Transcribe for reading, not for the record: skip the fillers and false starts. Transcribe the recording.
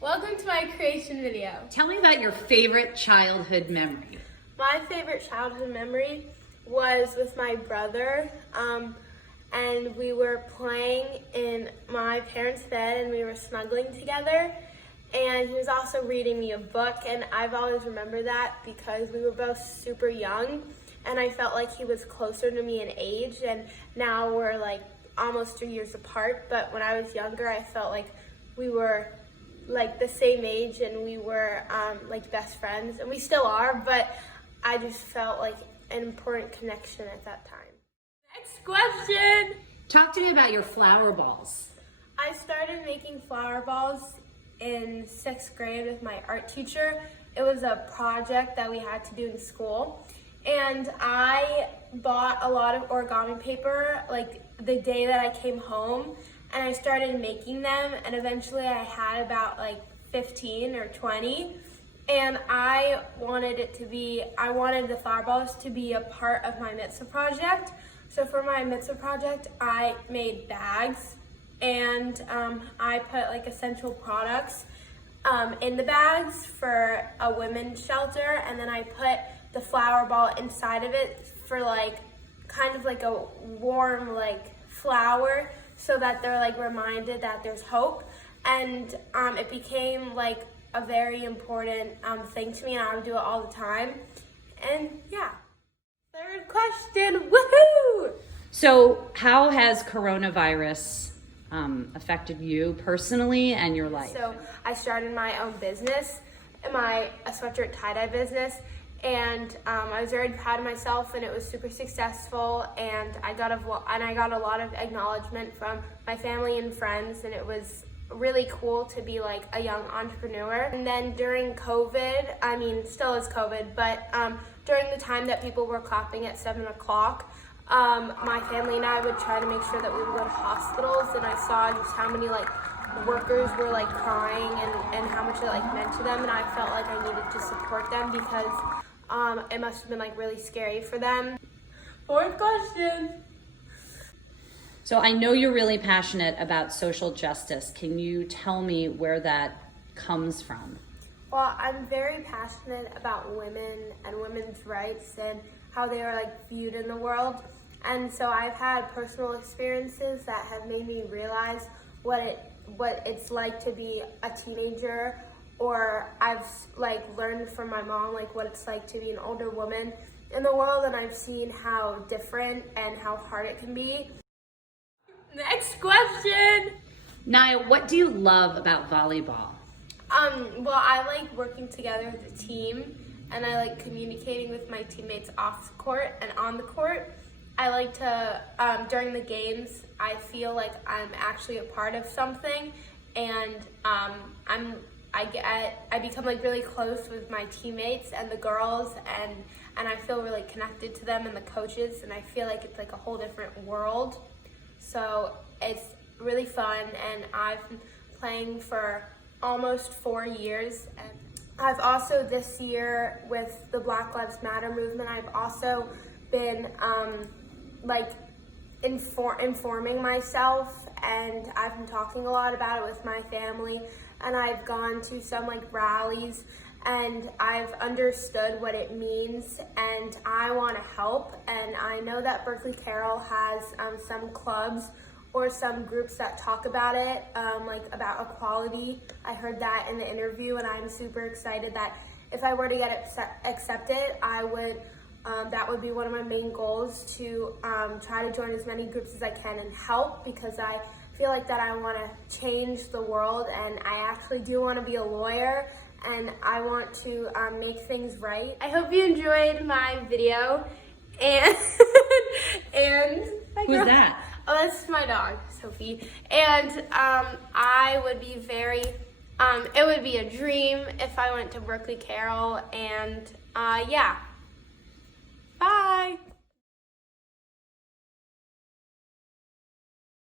Welcome to my creation video. Tell me about your favorite childhood memory. My favorite childhood memory was with my brother, and we were playing in my parents' bed and we were snuggling together, and he was also reading me a book, and I've always remembered that because we were both super young and I felt like he was closer to me in age, and now we're like almost 3 years apart, but when I was younger I felt like we were like the same age and we were like best friends, and we still are, but I just felt like an important connection at that time. Next question. Talk to me about your flower balls. I started making flower balls in 6th grade with my art teacher. It was a project that we had to do in school, and I bought a lot of origami paper like the day that I came home, and I started making them, and eventually I had about like 15 or 20, and I wanted the flower balls to be a part of my mitzvah project. So for my mitzvah project, I made bags, and I put like essential products in the bags for a women's shelter, and then I put the flower ball inside of it for like kind of like a warm like flower, so that they're like reminded that there's hope, and it became like a very important thing to me, and I would do it all the time. And yeah. Third question, woohoo! So how has coronavirus affected you personally and your life? So I started my own business, a sweatshirt tie-dye business, and I was very proud of myself, and it was super successful, and I got a lot of acknowledgement from my family and friends, and it was really cool to be like a young entrepreneur. And then during COVID, I mean, still is COVID, but during the time that people were clapping at 7 o'clock, my family and I would try to make sure that we would go to hospitals, and I saw just how many like workers were like crying and how much it like meant to them, and I felt like I needed to support them because it must have been like really scary for them. Fourth question. So I know you're really passionate about social justice. Can you tell me where that comes from? Well, I'm very passionate about women and women's rights and how they are like viewed in the world. And so I've had personal experiences that have made me realize what it's like to be a teenager, or I've like learned from my mom like what it's like to be an older woman in the world, and I've seen how different and how hard it can be. Next question. Naia, what do you love about volleyball? Well, I like working together as a team, and I like communicating with my teammates off the court and on the court. I like to, during the games, I feel like I'm actually a part of something, and I become like really close with my teammates and the girls, and I feel really connected to them and the coaches, and I feel like it's like a whole different world. So it's really fun, and I've been playing for almost 4 years. And I've also this year with the Black Lives Matter movement, I've also been like informing myself, and I've been talking a lot about it with my family, and I've gone to some like rallies, and I've understood what it means, and I want to help. And I know that Berkeley Carroll has some clubs or some groups that talk about it, like about equality. I heard that in the interview, and I'm super excited that if I were to get accepted, I would, that would be one of my main goals, to try to join as many groups as I can and help, because I feel like that I want to change the world, and I actually do want to be a lawyer, and I want to make things right. I hope you enjoyed my video, and Who's that? Oh, that's my dog, Sophie. And I would be very, it would be a dream if I went to Berkeley Carroll, and yeah. Bye.